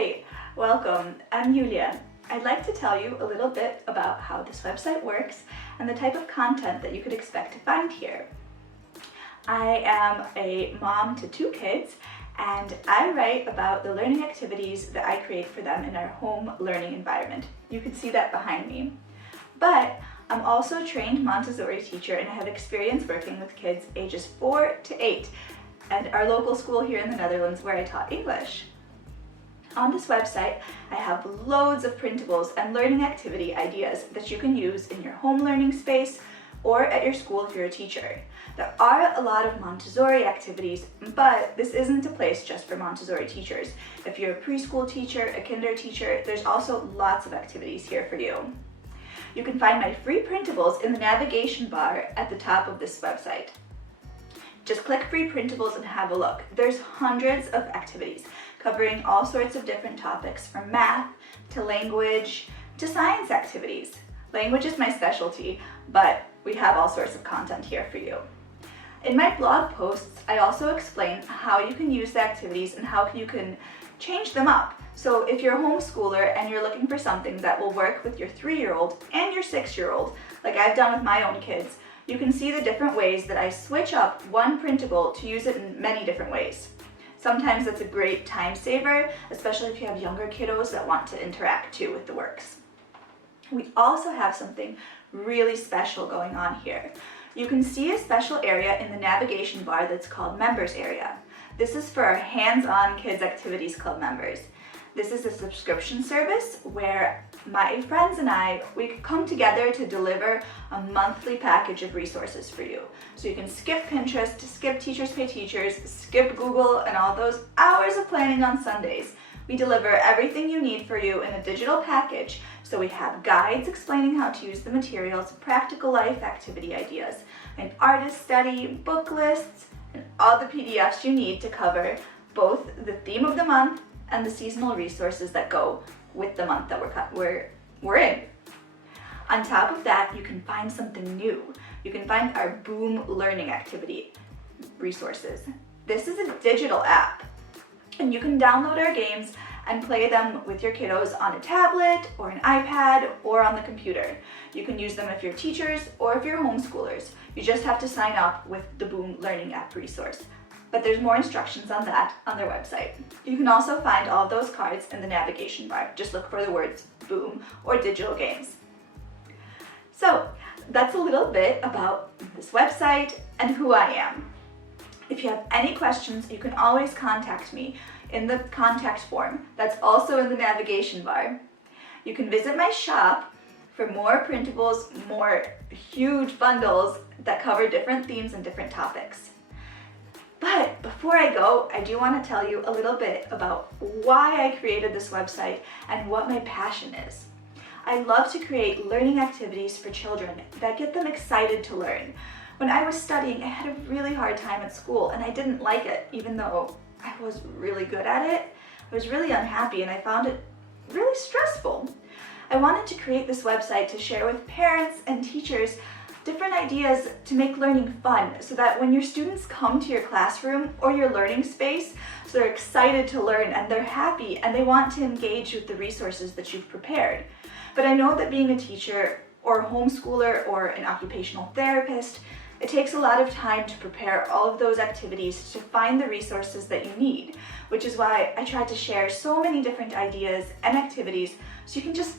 Hi, welcome. I'm Yulia. I'd like to tell you a little bit about how this website works and the type of content that you could expect to find here. I am a mom to 2 kids, and I write about the learning activities that I create for them in our home learning environment. You can see that behind me. But I'm also a trained Montessori teacher, and I have experience working with kids ages 4 to 8 at our local school here in the Netherlands where I taught English. On this website, I have loads of printables and learning activity ideas that you can use in your home learning space or at your school if you're a teacher. There are a lot of Montessori activities, but this isn't a place just for Montessori teachers. If you're a preschool teacher, a kinder teacher, there's also lots of activities here for you. You can find my free printables in the navigation bar at the top of this website. Just click free printables and have a look. There's hundreds of activities covering all sorts of different topics, from math to language to science activities. Language is my specialty, but we have all sorts of content here for you. In my blog posts, I also explain how you can use the activities and how you can change them up. So if you're a homeschooler and you're looking for something that will work with your 3-year-old and your 6-year-old, like I've done with my own kids, you can see the different ways that I switch up one printable to use it in many different ways. Sometimes it's a great time saver, especially if you have younger kiddos that want to interact too with the works. We also have something really special going on here. You can see a special area in the navigation bar that's called Members Area. This is for our hands-on Kids Activities Club members. This is a subscription service where my friends and we come together to deliver a monthly package of resources for you. So you can skip Pinterest, skip Teachers Pay Teachers, skip Google, and all those hours of planning on Sundays. We deliver everything you need for you in a digital package. So we have guides explaining how to use the materials, practical life activity ideas, an artist study, book lists, and all the PDFs you need to cover both the theme of the month and the seasonal resources that go with the month that we're in. On top of that, you can find something new. You can find our Boom learning activity resources. This is a digital app, and you can download our games and play them with your kiddos on a tablet or an iPad or on the computer. You can use them if you're teachers or if you're homeschoolers. You just have to sign up with the Boom learning app resource. But there's more instructions on that on their website. You can also find all of those cards in the navigation bar. Just look for the words Boom or digital games. So that's a little bit about this website and who I am. If you have any questions, you can always contact me in the contact form that's also in the navigation bar. You can visit my shop for more printables, more huge bundles that cover different themes and different topics. But before I go, I do want to tell you a little bit about why I created this website and what my passion is. I love to create learning activities for children that get them excited to learn. When I was studying, I had a really hard time at school and I didn't like it, even though I was really good at it. I was really unhappy and I found it really stressful. I wanted to create this website to share with parents and teachers different ideas to make learning fun, so that when your students come to your classroom or your learning space, so they're excited to learn and they're happy and they want to engage with the resources that you've prepared. But I know that being a teacher or a homeschooler or an occupational therapist, it takes a lot of time to prepare all of those activities to find the resources that you need, which is why I tried to share so many different ideas and activities so you can just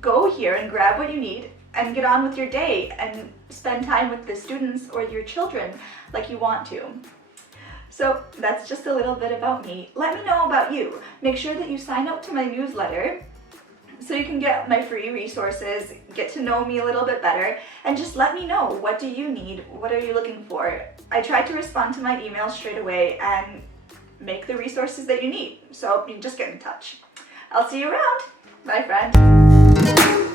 go here and grab what you need and get on with your day and spend time with the students or your children like you want to. So that's just a little bit about me. Let me know about you. Make sure that you sign up to my newsletter so you can get my free resources, get to know me a little bit better, and just let me know, what do you need? What are you looking for? I try to respond to my emails straight away and make the resources that you need. So you can just get in touch. I'll see you around. Bye, friend.